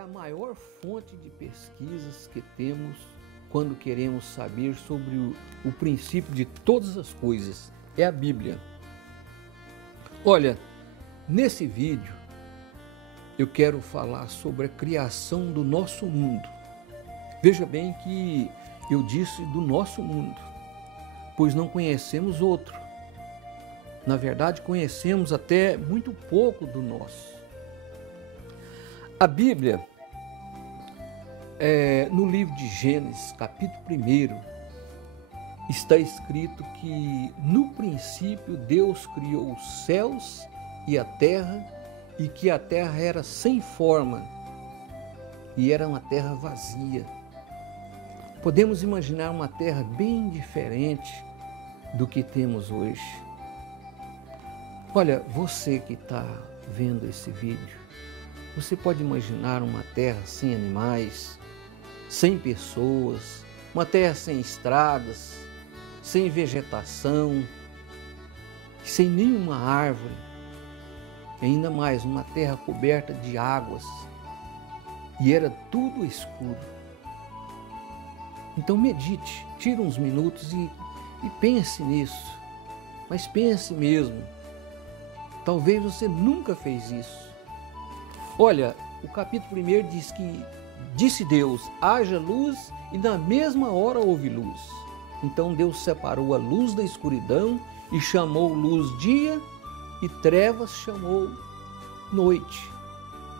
a maior fonte de pesquisas que temos quando queremos saber sobre o princípio de todas as coisas. É a Bíblia. Olha, nesse vídeo eu quero falar sobre a criação do nosso mundo. Veja bem que eu disse do nosso mundo, pois não conhecemos outro. Na verdade, conhecemos até muito pouco do nosso. A Bíblia, no livro de Gênesis, capítulo 1, está escrito que no princípio Deus criou os céus e a terra, e que a terra era sem forma e era uma terra vazia. Podemos imaginar uma terra bem diferente do que temos hoje. Olha, você que está vendo esse vídeo, você pode imaginar uma terra sem animais, sem pessoas, uma terra sem estradas, sem vegetação, sem nenhuma árvore, e ainda mais uma terra coberta de águas, e era tudo escuro. Então medite, tire uns minutos e pense nisso, mas pense mesmo. Talvez você nunca fez isso. Olha, o capítulo 1 diz que disse Deus, haja luz, e na mesma hora houve luz. Então Deus separou a luz da escuridão e chamou luz dia, e trevas chamou noite.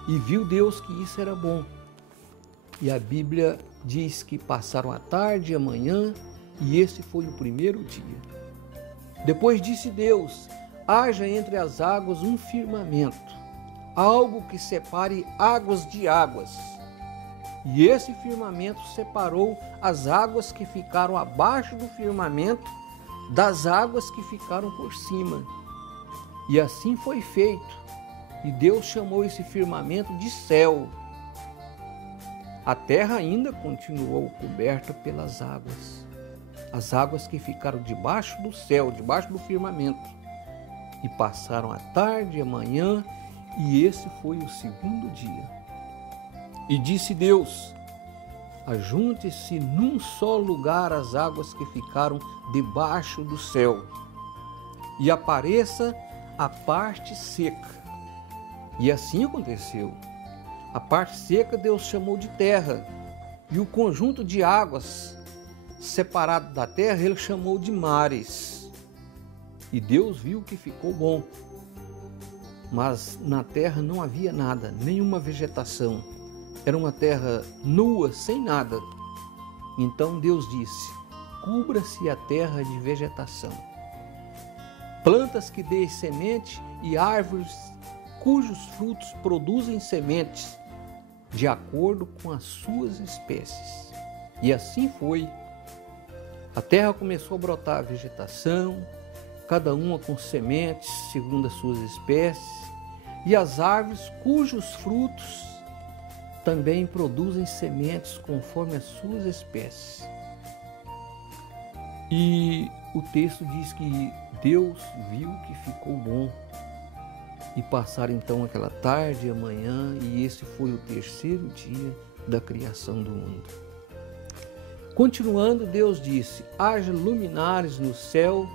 E viu Deus que isso era bom. E a Bíblia diz que passaram a tarde e a manhã, e esse foi o primeiro dia. Depois disse Deus, haja entre as águas um firmamento, algo que separe águas de águas. E esse firmamento separou as águas que ficaram abaixo do firmamento das águas que ficaram por cima. E assim foi feito. E Deus chamou esse firmamento de céu. A terra ainda continuou coberta pelas águas. As águas que ficaram debaixo do céu, debaixo do firmamento. E passaram a tarde e a manhã, e esse foi o segundo dia. E disse Deus, ajunte-se num só lugar as águas que ficaram debaixo do céu, e apareça a parte seca. E assim aconteceu. A parte seca Deus chamou de terra, e o conjunto de águas separado da terra ele chamou de mares. E Deus viu que ficou bom. Mas na terra não havia nada, nenhuma vegetação. Era uma terra nua, sem nada. Então Deus disse, cubra-se a terra de vegetação. Plantas que deem semente e árvores cujos frutos produzem sementes, de acordo com as suas espécies. E assim foi. A terra começou a brotar a vegetação, cada uma com sementes segundo as suas espécies, e as árvores cujos frutos também produzem sementes conforme as suas espécies. E o texto diz que Deus viu que ficou bom. E passaram então aquela tarde e a manhã, e esse foi o terceiro dia da criação do mundo. Continuando, Deus disse, haja luminares no céu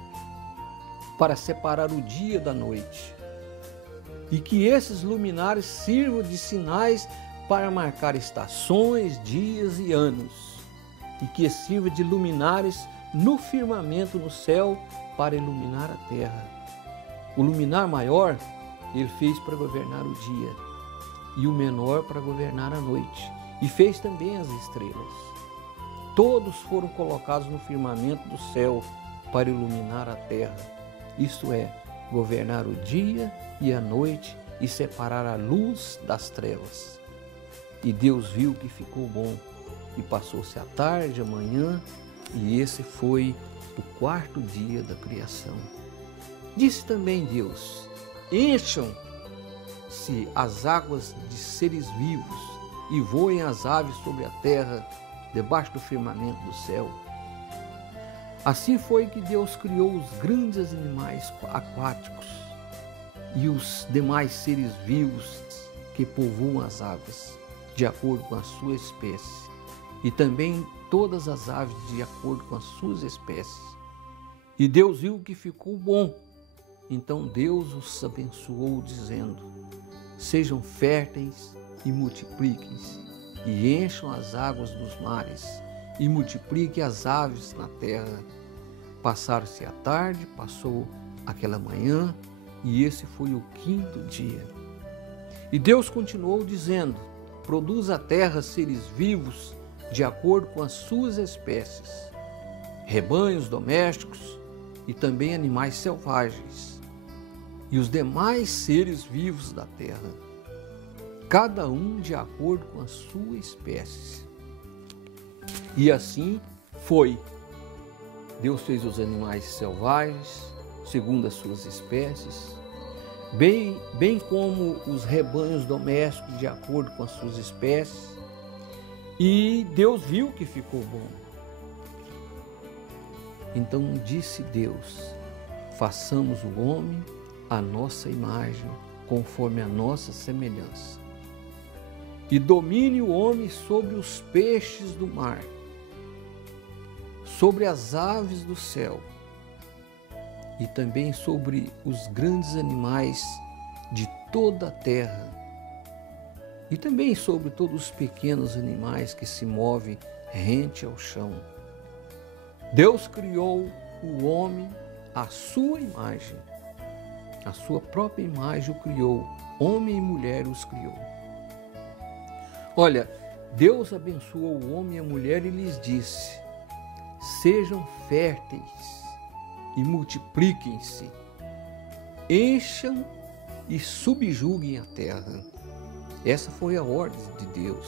para separar o dia da noite, e que esses luminares sirvam de sinais para marcar estações, dias e anos, e que sirva de luminares no firmamento no céu para iluminar a terra. O luminar maior ele fez para governar o dia, e o menor para governar a noite, e fez também as estrelas. Todos foram colocados no firmamento do céu para iluminar a terra, isto é, governar o dia e a noite e separar a luz das trevas. E Deus viu que ficou bom, e passou-se a tarde, a manhã, e esse foi o quarto dia da criação. Disse também Deus, encham-se as águas de seres vivos e voem as aves sobre a terra, debaixo do firmamento do céu. Assim foi que Deus criou os grandes animais aquáticos e os demais seres vivos que povoam as águas. de acordo com a sua espécie, e também todas as aves de acordo com as suas espécies. E Deus viu que ficou bom. Então Deus os abençoou, dizendo: sejam férteis e multipliquem-se, e encham as águas dos mares, e multipliquem as aves na terra. Passaram-se a tarde, passou aquela manhã, e esse foi o 5º dia. E Deus continuou dizendo: produz a terra seres vivos de acordo com as suas espécies, rebanhos domésticos e também animais selvagens, e os demais seres vivos da terra, cada um de acordo com a sua espécie. E assim foi. Deus fez os animais selvagens, segundo as suas espécies, bem como os rebanhos domésticos, de acordo com as suas espécies. E Deus viu que ficou bom. Então disse Deus: façamos o homem à nossa imagem, conforme a nossa semelhança. E domine o homem sobre os peixes do mar, sobre as aves do céu, e também sobre os grandes animais de toda a terra, e também sobre todos os pequenos animais que se movem rente ao chão. Deus criou o homem à sua imagem, a sua própria imagem o criou, homem e mulher os criou. Olha, Deus abençoou o homem e a mulher e lhes disse: sejam férteis e multipliquem-se, encham e subjuguem a terra. Essa foi a ordem de Deus,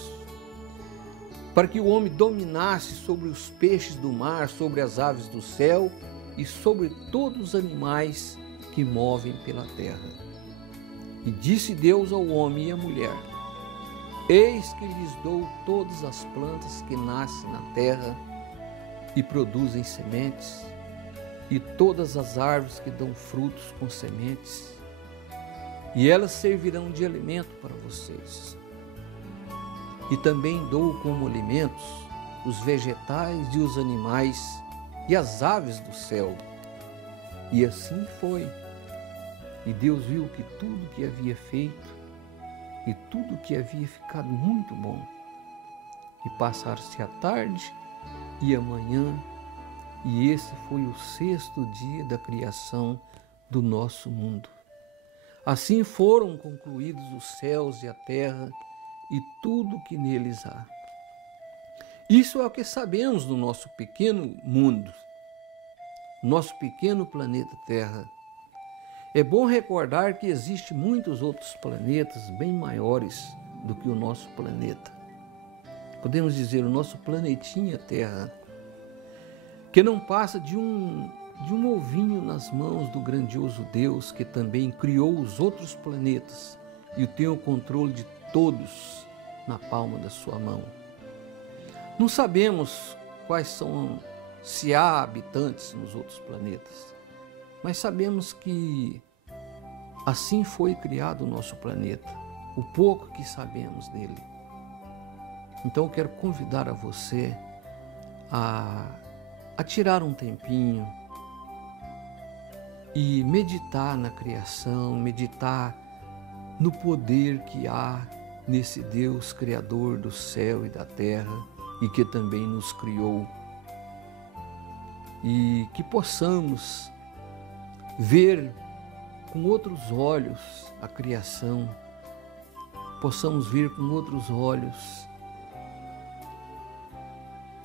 para que o homem dominasse sobre os peixes do mar, sobre as aves do céu e sobre todos os animais que movem pela terra. E disse Deus ao homem e à mulher: eis que lhes dou todas as plantas que nascem na terra e produzem sementes, e todas as árvores que dão frutos com sementes, e elas servirão de alimento para vocês. E também dou como alimentos os vegetais e os animais e as aves do céu. E assim foi. E Deus viu que tudo que havia feito, e tudo que havia ficado muito bom. E passaram-se a tarde e a manhã, e esse foi o 6º dia da criação do nosso mundo. Assim foram concluídos os céus e a terra e tudo que neles há. Isso é o que sabemos do nosso pequeno mundo, nosso pequeno planeta Terra. É bom recordar que existem muitos outros planetas bem maiores do que o nosso planeta. Podemos dizer o nosso planetinha Terra, que não passa de um ovinho nas mãos do grandioso Deus, que também criou os outros planetas e tem o controle de todos na palma da sua mão. Não sabemos se há habitantes nos outros planetas, mas sabemos que assim foi criado o nosso planeta, o pouco que sabemos dele. Então eu quero convidar a você a tirar um tempinho e meditar na criação, meditar no poder que há nesse Deus Criador do céu e da terra e que também nos criou. E que possamos ver com outros olhos a criação, possamos ver com outros olhos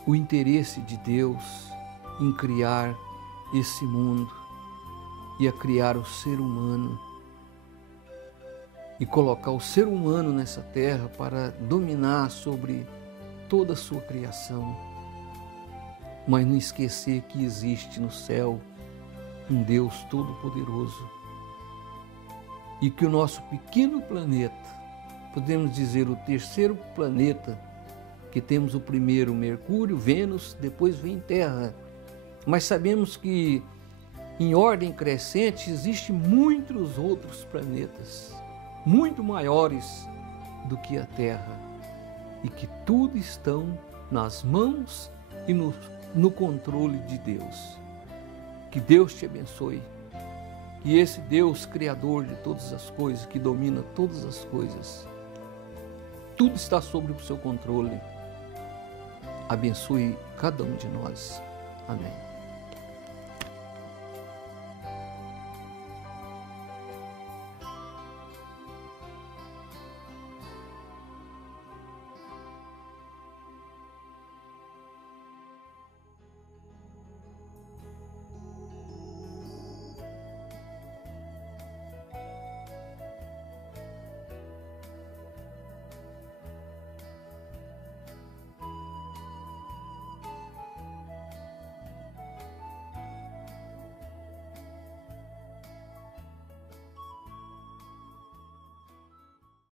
o interesse de Deus em criar esse mundo e a criar o ser humano e colocar o ser humano nessa terra para dominar sobre toda a sua criação, mas não esquecer que existe no céu um Deus Todo-Poderoso e que o nosso pequeno planeta, podemos dizer o 3º planeta, que temos o primeiro Mercúrio, Vênus, depois vem Terra, mas sabemos que em ordem crescente existem muitos outros planetas, muito maiores do que a Terra. e que tudo estão nas mãos e no controle de Deus. Que Deus te abençoe. E esse Deus, Criador de todas as coisas, que domina todas as coisas, tudo está sob o seu controle. Abençoe cada um de nós. Amém.